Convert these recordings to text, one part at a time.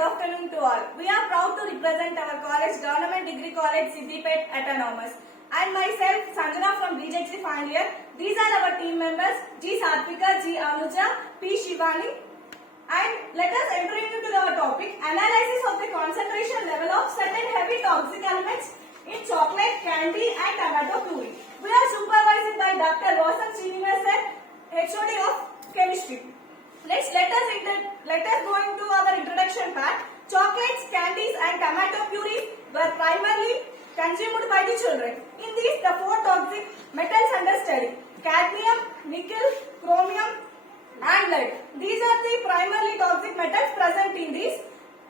good afternoon to all. We are proud to represent our college, Government Degree College, Siddipet Autonomous. And myself, Sanjana from BJC final year. These are our team members, G. Satvika, G. Anuja, P. Shivani. And let us enter into our topic, analysis of the concentration level of certain heavy toxic elements in chocolate, candy and tomato puree. We are supervised by Dr. Rosam Srinivasan, HOD of Chemistry. Next, let us go into our introduction part. Chocolates, candies and tomato puree were primarily consumed by the children. In these, the four toxic metals under study: cadmium, nickel, chromium and lead. These are the primarily toxic metals present in these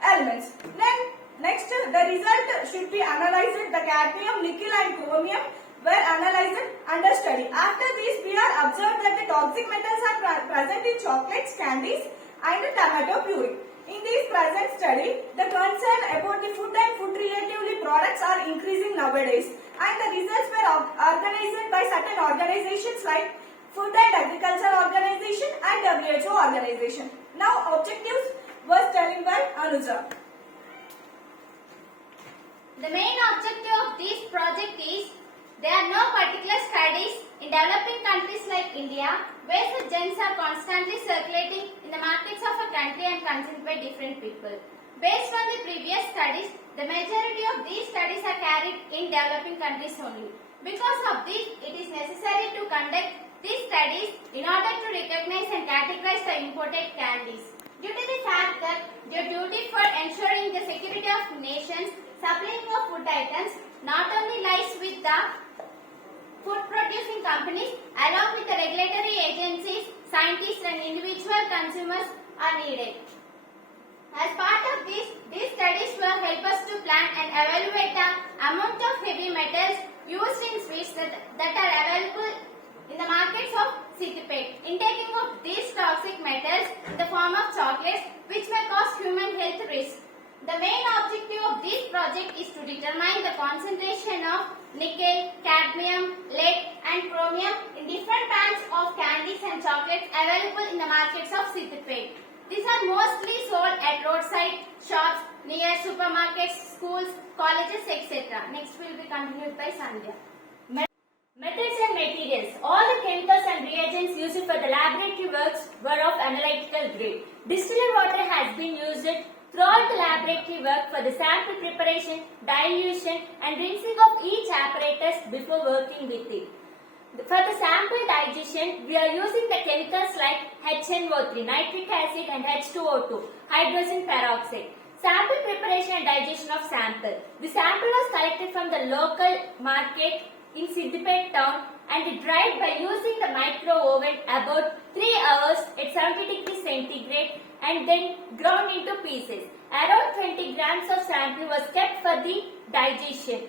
elements. Then, next, the result should be analyzed. The cadmium, nickel and chromium were analyzed under study. After this, we are observed that the toxic metals are present in chocolates, candies and tomato puree. In this present study, the concern about the food and food related products are increasing nowadays, and the results were organized by certain organizations like Food and Agriculture Organization and WHO Organization. Now, objectives was telling by Anuja. The main objective of this project is there are no particular studies in developing countries like India where such gems are constantly circulating in the markets of a country and consumed by different people. Based on the previous studies, the majority of these studies are carried in developing countries only. Because of this, it is necessary to conduct these studies in order to recognize and categorize the imported candies. Due to the fact that their duty for ensuring the security of nations supplying of food items not only lies with the food producing companies, along with the regulatory agencies, scientists and individual consumers are needed. As part of this, these studies will help us to plan and evaluate the amount of heavy metals used in sweets that are available in the markets of Siddipet. Intaking of these toxic metals in the form of chocolates which may cause human health risks. The main objective of this project is to determine the concentration of nickel, cadmium, lead and chromium in different kinds of candies and chocolates available in the markets of Siddipet. These are mostly sold at roadside shops, near supermarkets, schools, colleges, etc. Next will be continued by Sandhya. Methods and materials. All the chemicals and reagents used for the laboratory works were of analytical grade. Distilled water has been used throughout the laboratory work for the sample preparation, dilution and rinsing of each apparatus before working with it. For the sample digestion, we are using the chemicals like HNO3, nitric acid and H2O2, hydrogen peroxide. Sample preparation and digestion of sample. The sample was collected from the local market in Siddipet town and dried by using the micro oven about 3 hours at 70 degrees centigrade and then ground into pieces. Around 20 grams of sample was kept for the digestion.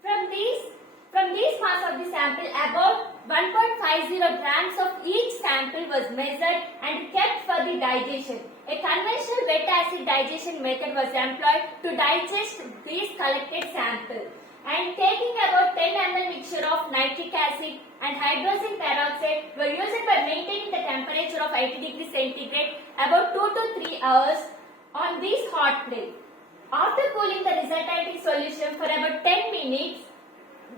From these mass of the sample, about 1.50 grams of each sample was measured and kept for the digestion. A conventional wet acid digestion method was employed to digest these collected samples. And taking about 10 ml mixture of nitric acid and hydrogen peroxide were used by maintaining the temperature of 80 degrees centigrade about 2 to 3 hours on this hot plate. After cooling the resulting solution for about 10 minutes,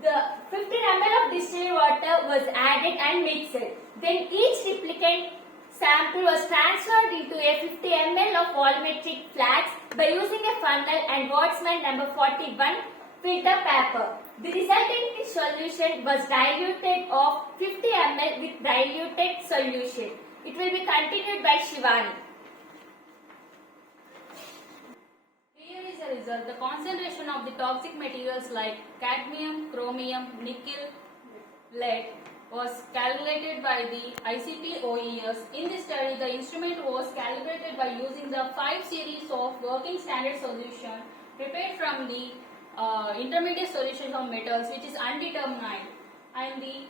the 15 ml of distilled water was added and mixed. Then each replicant sample was transferred into a 50 ml of volumetric flask by using a funnel and Wattsman number 41 filter paper. The resulting solution was diluted of 50 ml with diluted solution. It will be continued by Shivani. Here is the result. The concentration of the toxic materials like cadmium, chromium, nickel, lead was calculated by the ICP OES. In this study, the instrument was calibrated by using the 5 series of working standard solution prepared from the intermediate solution of metals which is undetermined, and the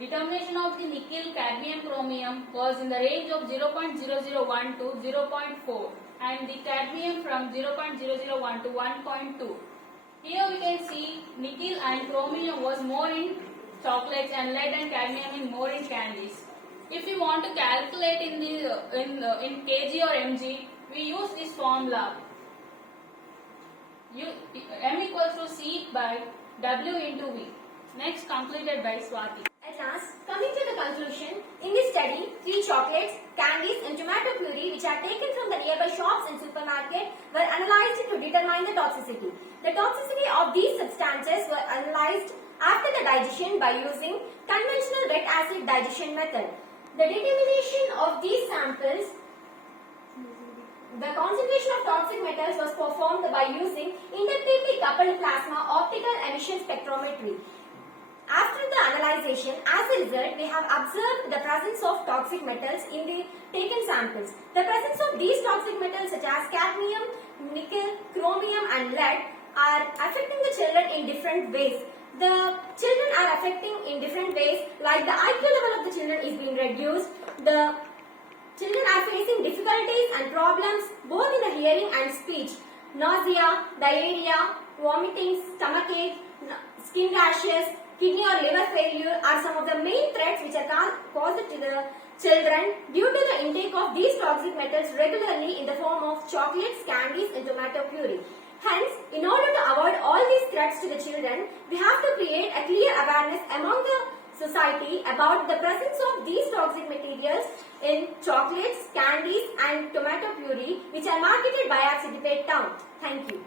determination of the nickel, cadmium, chromium was in the range of 0.001 to 0.4 and the cadmium from 0.001 to 1.2. Here we can see nickel and chromium was more in chocolates and lead and cadmium in more in candies. If you want to calculate in kg or mg, we use this formula. M equals to C by W into V. Next, completed by Swati. At last, coming to the conclusion, in this study, 3 chocolates, candies and tomato puree which are taken from the nearby shops and supermarket were analyzed to determine the toxicity. The toxicity of these substances were analyzed after the digestion by using conventional wet acid digestion method. The determination of these samples, the concentration of toxic metals was performed by using independently coupled plasma optical emission spectrometry. After the analyzation, as a result, we have observed the presence of toxic metals in the taken samples. The presence of these toxic metals such as cadmium, nickel, chromium and lead are affecting the children in different ways. The children are affecting in different ways, like the IQ level of the children is being reduced. The children are facing difficulties and problems both in the hearing and speech. Nausea, diarrhea, vomiting, stomachache, skin rashes, kidney or liver failure are some of the main threats which are caused to the children due to the intake of these toxic metals regularly in the form of chocolates, candies and tomato puree. Hence, in order to avoid all these threats to the children, we have to create a clear awareness among the society about the presence of these toxic materials in chocolates, candies and tomato puree which are marketed by our Siddipet town. Thank you.